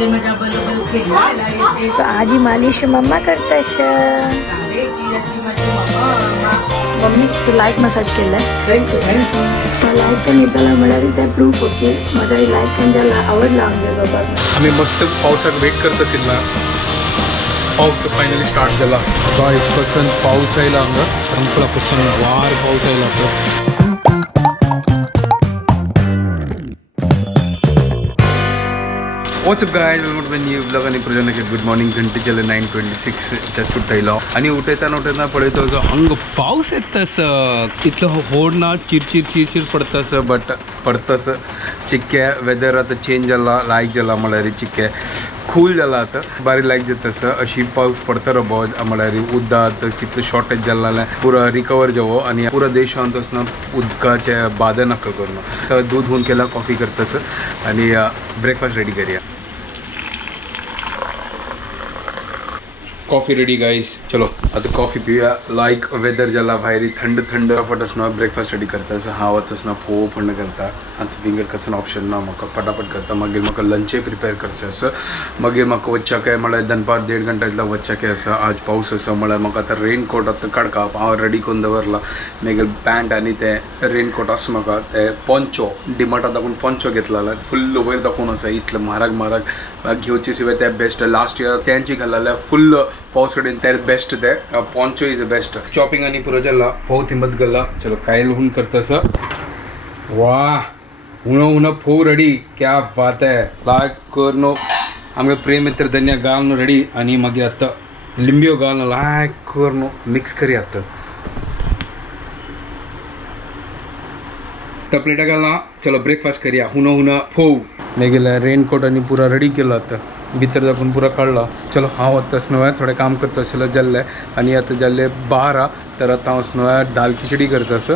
So आजी मालिश mamma करताश. Mummy तू like massage केलाय. लाईक पण येताला मिळाली त्या प्रूफ होती माझा लाईक पण ज्याला आवडला आमच्या बाबा. आम्ही मस्त पावसात वेट करत असेल ना. पाऊस फायनली स्टार्ट झाला. बावीसपासून पाऊस यायला अंग संपलापासून वार पाऊस यायला लागतो. What's up guys, welcome to my new blog. आणि प्रजनक गुड मॉर्निंग. घंटे केलं 9:26 जस्ट उठायला आणि उठयता पळयतो असं अंग पाऊस येत तसं इतलं होड ना चिरचिर पडतसं बट पडतसं चिक्क्या वेदर आता चेंज जाला लायक जाला म्हळ्यार चिक्क्या कूल जाला आता बारी लायक जाता तसं अशी पाऊस पडता रो बहुत म्हळ्यार उदकात कितलं शॉर्टेज जाल्लें पुरा रिकवर जावो आणि पुरा देशांत असना उदकाचे बाधा नका करणं. तर दूध होऊन केला कॉफी करतसं आणि ब्रेकफास्ट रेडी करूया. Coffee ready guys. चलो आता कॉफी पिऊया. लायक वेदर जाला भायरी थंड फटासना ब्रेकफास्ट रेडी करता असं हावतसना फोव पण करता आता फिंगर कसं ऑप्शन ना म्हाका फटाफट करता. मागीर म्हाका लंचय प्रिपेअर करचें असं. मागीर म्हाका वच्चाके म्हळ्यार दनपार 1.5 घंटा वच्चाके आसा. आज पाऊस आसा म्हळ्यार म्हाका आतां रेनकोट आतां काडका हांव रेडी करून दवरला. मागीर पॅन्ट आनी ते रेनकोट आसा म्हाका ते पोंचो डिमार्टांत दाखोवन पोंचो घेतला फुल्ल वयर दाखोवन आसा. इतलें म्हारग घेवचे शिवाय ते बेस्ट. लास्ट इयर तेंची घाललें फुल्ल पावस कडेन ते बेस्ट ते poncho is the best. Shopping आनी पुरो जाला फोव थिंबत गेला. चलो कायल हुन करता सर. वाह उनो फोव रेडी. क्या बात है. लायक करनो आमगे प्रेम मित्र धन्या घालनो रेडी आनी मागीर आतां लिंबियो घालनो लायक करनो मिक्स करी आतां. त्या प्लेटा घालना. चलो ब्रेकफास्ट करूया. हुना फोव मागीर रेनकोट आनी पुरा रेडी केलो आतां भितर दाखवून पुरा काढला. चलो हांव आतां न्हय थोडें काम करता आसलो जाल्लें आनी आतां जाल्ले 12 तर आतां हांव न्हय दाल खिचडी करता आसा.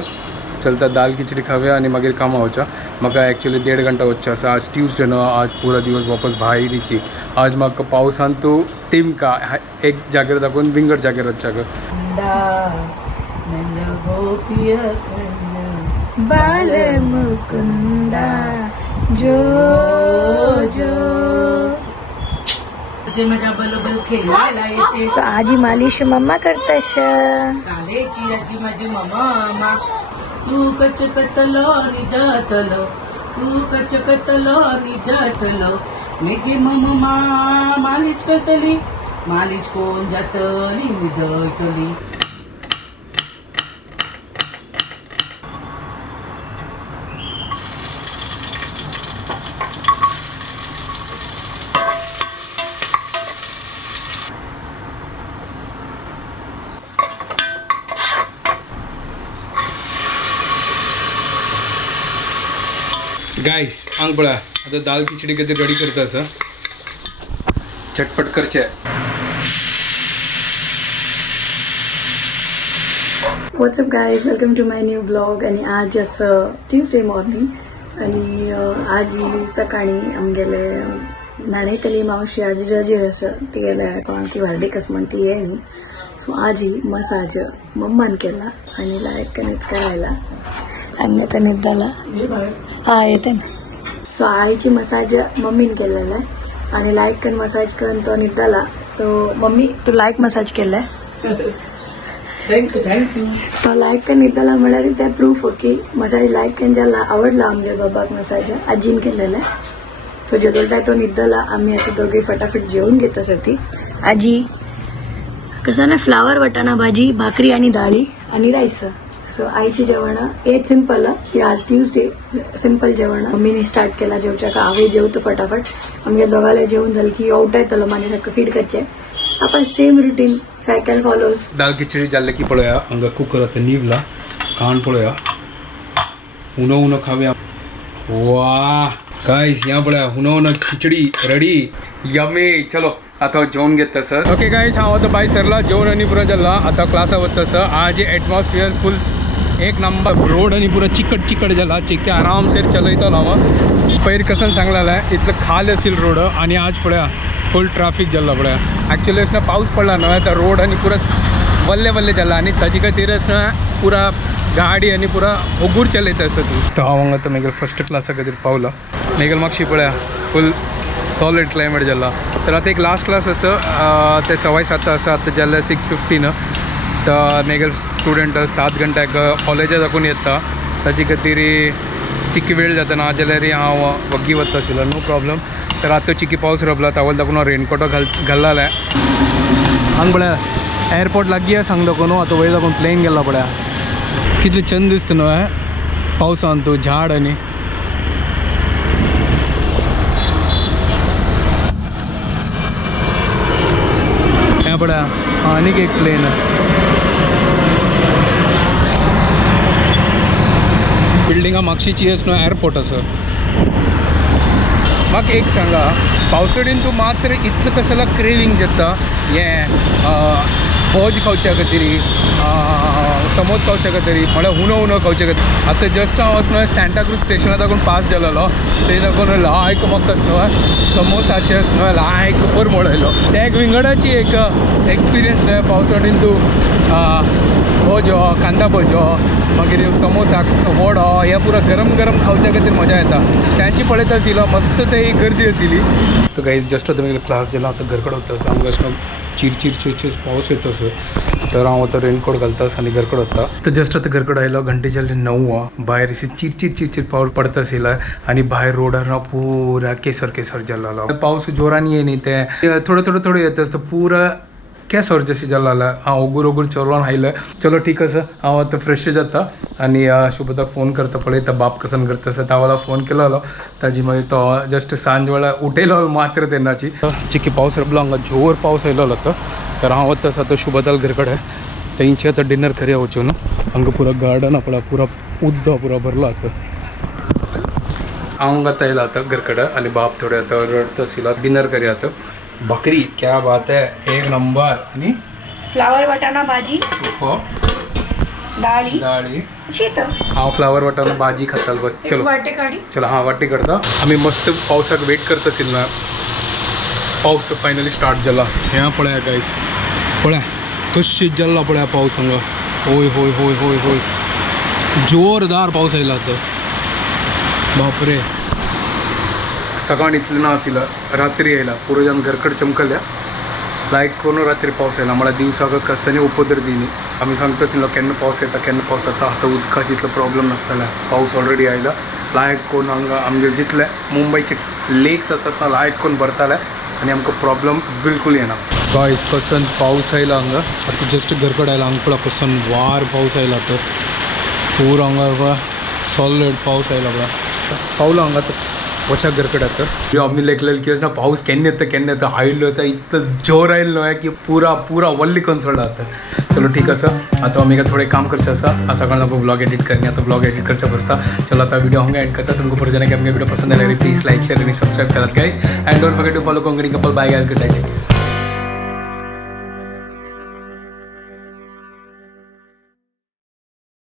चलता दाल खिचडी खावया आनी मागीर कामां वचा. म्हाका एक्चुअली 1.5 घंटा वच्चें आसा. आज ट्यूजडे न्हय आज पुरा दिवस वापस भायरीची. आज म्हाका पावसान तूं टिमका एक जाग्यार दाखोवन विंगड जाग्यार वच्चाक. बाल मुकुंदा जो So आजी मालिश मम्मा करताश. तू कचकतलो निदतलो मेगी मम्मा मालिश करतली मालिश कोण जातली निदतली. गाइस हांग पळय आतां दाल खिचडी कितें रेडी करता आसा. झटपट करचें. What's up guys, welcome to my new blog. आणि आज असं ट्यूजडे मॉर्निंग आणि आज सकाळी आमगेले न्हाणयतली मावशी आज रजेर आसा. ती गेल्या कोण ती वार्डेकस म्हण ती येयली. सो आज मसाज मम्मान केला आणि लायक कनेक्ट करायला आणि कनेक्ट झाला. हा येते ना. सो आईची मसाज मम्मीन केलेला आहे आणि लाईक कन मसाज करून तो निघाला. सो मम्मी तू लाईक मसाज केलाय. थँक्यू. तो लाईक कन निघाला म्हळ्यार ते प्रूफ हो की मसाज लाईक कन ज्याला आवडला आमच्या बाबाक मसाज आजीन केलेला आहे. सो जेदोलता तो निघाला. आम्ही आता दोघे फटाफट जेवून घेत ती. आजी कसं ना फ्लावर वटाणा भाजी भाकरी आणि डाळी आणि राईस. सो आईची जेवण एक सिंपल आज ट्यूजडे सिंपल जेवण मम्मीने स्टार्ट केला जेवच्या का हांव जेवतो फटाफट. आमगे दोघांना जेवून झालं की आवटा येतलो माने ताका फीड करचे. आपण सेम रुटीन सायकल फॉलोज. दाल खिचडी जाल्ले की पळया हांगा कुकर आतां निवला. काण पळया उनो खावया. वाह गाइस यहाँ पळया उनो खिचडी रेडी यम्मी. चलो आता जेवण घेता सर. ओके गाइस हांव आतां भायर सरला जेवण आनी पुरो जाल्ला. आतां क्लासा वता सर. आज एटमॉस्फियर फुल एक नंबर. रोड आनी पुरो चिकट जाला. चिक्के आराम से चलयतलो हांव. पयर कसन सांगलेलें इतलं खाल आशिल्लो रोड आनी आज पळया फुल ट्राफीक जाल्लो पळया. एक्चुअली असना पावस पडला न्हय आतां रोड आनी पुरो वल्ले जाला आनी ताचे खातीर असना पुरा गाडी आनी पुरा ओगूर चलयता आसा तूं. तो हांव हांगा आतां मागीर फर्स्ट क्लासा खातीर पावला. मागीर म्हाका पळया फुल सॉलिड क्लायमेट जाला तर आता एक लास्ट क्लास असं ते 7:15 आसा आतां जाल्यार 6:15 तर नेगल स्टुडंट 7 घंट्याक कॉलेजा दाखून येता ताजे खातीर चिकी वेळ जाता ना जाल्यार हांव वग्गी वता आशिल्लो नो प्रॉब्लम तर आतां चिकी पावस रबला तावल दाखून हांव रेनकोटो घालला हांग पळया एअरपोर्ट लागीं सांग दाखोवन आतां वयर दाखोवन प्लेन गेला पळया कितलें छंद दिसता न्हू पावसान तूं झाड आनी हें पळया आनीक एक प्लेन बिल्डिंगा मागशीची आसा न्हू एअरपोर्ट असो म्हाका एक सांगा पावसाळ्यान तूं मात्र इतलें कसला क्रेविंग जाता हें भोज खावच्या खातीर समोस खावच्या खातीर म्हळ्यार उनो खावच्या खातीर आतां जस्ट हांव वचून सँटाक्रूज स्टेशना दाखून पास जालोलो ते दाखून लायक म्हाका न्हू समोसाचे न्हू लायक बरो म्हणलो त्या एक विंगडाची एक एक्सपिरियन्स न्हू पावसाळ्यान तूं भोजो कांदा भोजो मागीर समोसा वडो हे पुरो गरम गरम खावच्या खातीर मजा येता त्यांची पळयता आशिल्लो मस्त ते गर्दी आशिल्ली तर गाईज जस्ट आतां क्लास जाला आतां घर कडेन वता आमकां अशें चिर पावस येता सर तर हांव आतां रेनकोट घालतास आनी घर कडेन वता तर जस्ट आतां घर कडेन आयलो घंटे जाले 9 भायर अशी चिर पावस पडता आशिल्लो आनी भायर रोडार पुरा केसर जाल्लो पावस जोरान येयनी ते थोडो येता आसता पुरा केसर जशी जाल्लो हांव ओगूर चलोन आयलो चलो ठीक आसा हांव आतां फ्रेश जाता आनी शुभदाक फोन करता पळयता बाप कसन करता आसा तावाला फोन केलो ताजी मागीर तो जस्ट सांज वेळा उठयलो मात्र तेन्नाची चिकी पावस रबलो हांगा जोर पावस आयलो तर हांव वता आतां शुभदाल घर कडेन तेंची आतां डिनर करया वचून हांगा पुरो गार्डन आपणा पुरा उद्दो पुरो भरलो आतां हांव आतां येयलो आतां घर कडेन आनी बाप थोडे आतां रडता आशिल्लो डिनर करया आतां बकरी क्या बात है एक नंबर आणि फ्लावर वाटाणा भाजी डाळी शीत हांव फ्लावर वाटाणा भाजी खाताल बस चलो वाटे काढी चलो हां वाटी करता आम्ही मस्त पावसाक वेट करता आशिल्लो पावस फायनली स्टार्ट जाला हें पळया गायज पळया कशी जाल्लो पळया पावस हांगा होय जोरदार पावस आयला आतां बापरे सकाळी इतलें ना आशिल्लो रात्री येयला पुरो जावन घरकडे चमकल्या लायक कोण रात्री पावस येयला म्हळ्यार दिवसाक कसांनी उपद्र दिनी आमी सांगता आशिल्लो केन्ना पावस येता आतां उदकाची इतलो प्रॉब्लम नासताले पावस ऑलरेडी आयला लायक कोण हांगा आमगे जितले मुंबयचे लेक्स आसात ना लायक कोण भरताले आनी आमकां प्रॉब्लम बिलकूल येना गायज कसन पावस आयला हांगा आतां जस्ट घरकडे आयला हांगा पळय कसन वार पावस आयला तर पूर हांगा सॉलिड पावस आयला पळय पावलो हांगा वचा घर कडेन आतां आमी लेखलेले की ना पावस केन्ना येता आयलो आतां इतलो जोर आयलो न्हय की पूरा वल्ली करून सोडला आतां चलो ठीक आसा आतां आमी थोडें काम करचें आसा सकाळ लागून ब्लॉग एडिट करनी आतां ब्लॉग एडिट करचें बसता चलो आतां वीडियो हांगा एंड करता तुमकां परत जाल्यार की आमगे वीडियो पसंद आयल्यार प्लीज लायक शेअर आनी सबस्क्राईब करात guys and don't forget to follow Konkani couple bye guys good night